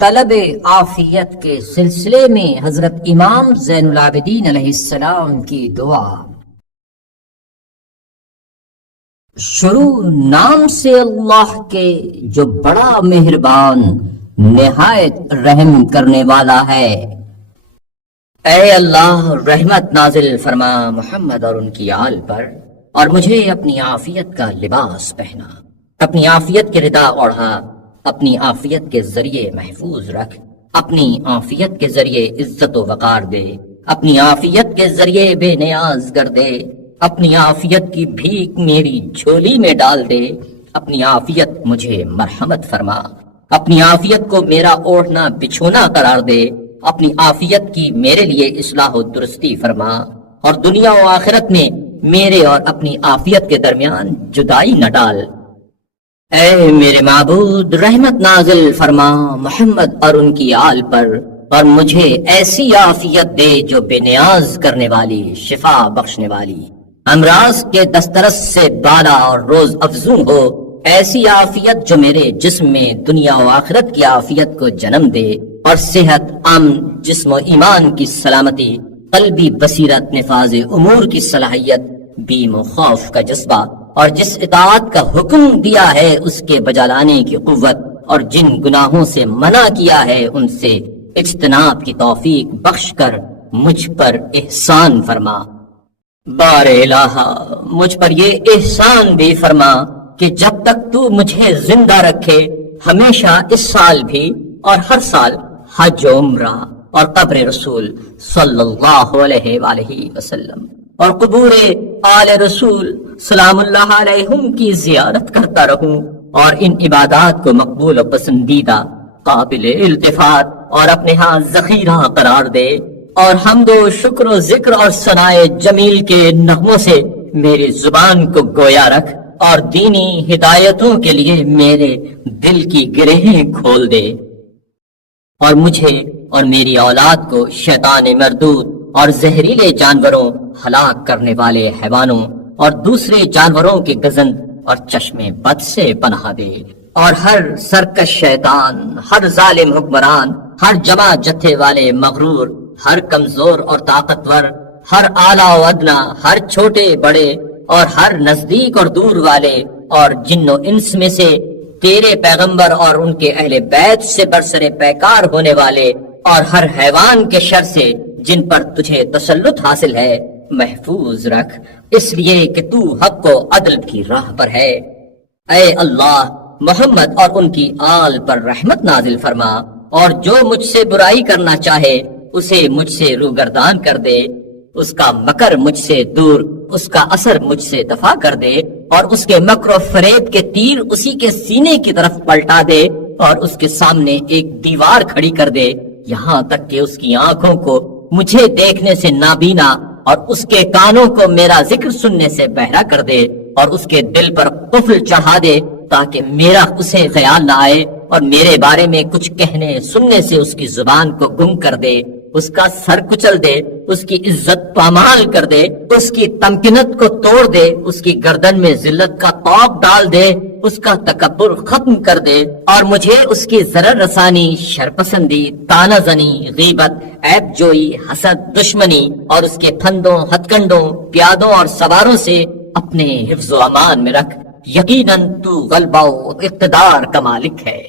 طلب عافیت کے سلسلے میں حضرت امام زین العابدین علیہ السلام کی دعا۔ شروع نام سے اللہ کے جو بڑا مہربان نہایت رحم کرنے والا ہے۔ اے اللہ رحمت نازل فرما محمد اور ان کی آل پر، اور مجھے اپنی عافیت کا لباس پہنا، اپنی عافیت کے ردا اوڑھا، اپنی عافیت کے ذریعے محفوظ رکھ، اپنی عافیت کے ذریعے عزت و وقار دے، اپنی عافیت کے ذریعے بے نیاز کر دے، اپنی عافیت کی بھیک میری جھولی میں ڈال دے، اپنی عافیت مجھے مرحمت فرما، اپنی عافیت کو میرا اوڑھنا بچھونا قرار دے، اپنی عافیت کی میرے لیے اصلاح و درستی فرما، اور دنیا و آخرت میں میرے اور اپنی عافیت کے درمیان جدائی نہ ڈال۔ اے میرے معبود رحمت نازل فرما محمد اور ان کی آل پر، اور مجھے ایسی عافیت دے جو بے نیاز کرنے والی، شفا بخشنے والی، امراض کے دسترس سے بالا اور روز افزوں ہو، ایسی عافیت جو میرے جسم میں دنیا و آخرت کی عافیت کو جنم دے، اور صحت، امن، جسم و ایمان کی سلامتی، قلبی بصیرت، نفاذ امور کی صلاحیت، بیم و خوف کا جذبہ، اور جس اطاعت کا حکم دیا ہے اس کے بجا لانے کی قوت، اور جن گناہوں سے منع کیا ہے ان سے اجتناب کی توفیق بخش کر مجھ پر احسان فرما۔ بار الہ مجھ پر یہ احسان بھی فرما کہ جب تک تو مجھے زندہ رکھے، ہمیشہ اس سال بھی اور ہر سال حج و عمرہ اور قبر رسول صلی اللہ علیہ وآلہ وسلم اور قبور آل رسول سلام اللہ علیہم کی زیارت کرتا رہوں، اور ان عبادات کو مقبول و پسندیدہ، قابل التفات اور اپنے ہاں ذخیرہ قرار دے، اور حمد و شکر و ذکر اور ثناء جمیل کے نغموں سے میری زبان کو گویا رکھ، اور دینی ہدایتوں کے لیے میرے دل کی گرہیں کھول دے، اور مجھے اور میری اولاد کو شیطان مردود اور زہریلے جانوروں، ہلاک کرنے والے حیوانوں اور دوسرے جانوروں کے گزند اور چشمے بد سے پناہ دے، اور ہر سرکش شیطان، ہر ظالم حکمران، ہر جمع جتھے والے مغرور، ہر کمزور اور طاقتور، ہر اعلیٰ و ادنا، ہر چھوٹے بڑے، اور ہر نزدیک اور دور والے، اور جن و انس میں سے تیرے پیغمبر اور ان کے اہل بیت سے برسر پیکار ہونے والے، اور ہر حیوان کے شر سے جن پر تجھے تسلط حاصل ہے، محفوظ رکھ، اس لیے کہ تو حق و عدل کی راہ پر ہے۔ اے اللہ محمد اور ان کی آل پر رحمت نازل فرما، اور جو مجھ سے برائی کرنا چاہے اسے مجھ سے روگردان کر دے، اس کا مکر مجھ سے دور، اس کا اثر مجھ سے دفع کر دے، اور اس کے مکر و فریب کے تیر اسی کے سینے کی طرف پلٹا دے، اور اس کے سامنے ایک دیوار کھڑی کر دے، یہاں تک کہ اس کی آنکھوں کو مجھے دیکھنے سے نابینا، اور اس کے کانوں کو میرا ذکر سننے سے بہرا کر دے، اور اس کے دل پر قفل چڑھا دے تاکہ میرا اسے خیال نہ آئے، اور میرے بارے میں کچھ کہنے سننے سے اس کی زبان کو گم کر دے، اس کا سر کچل دے، اس کی عزت پامال کر دے، اس کی تمکنت کو توڑ دے، اس کی گردن میں ذلت کا طوق ڈال دے، اس کا تکبر ختم کر دے، اور مجھے اس کی ضرر رسانی، شرپسندی، تانہ زنی، غیبت، عیب جوئی، حسد، دشمنی، اور اس کے پھندوں، ہتھ کنڈوں، پیادوں اور سواروں سے اپنے حفظ و امان میں رکھ۔ یقیناً تو غلبہ و اقتدار کا مالک ہے۔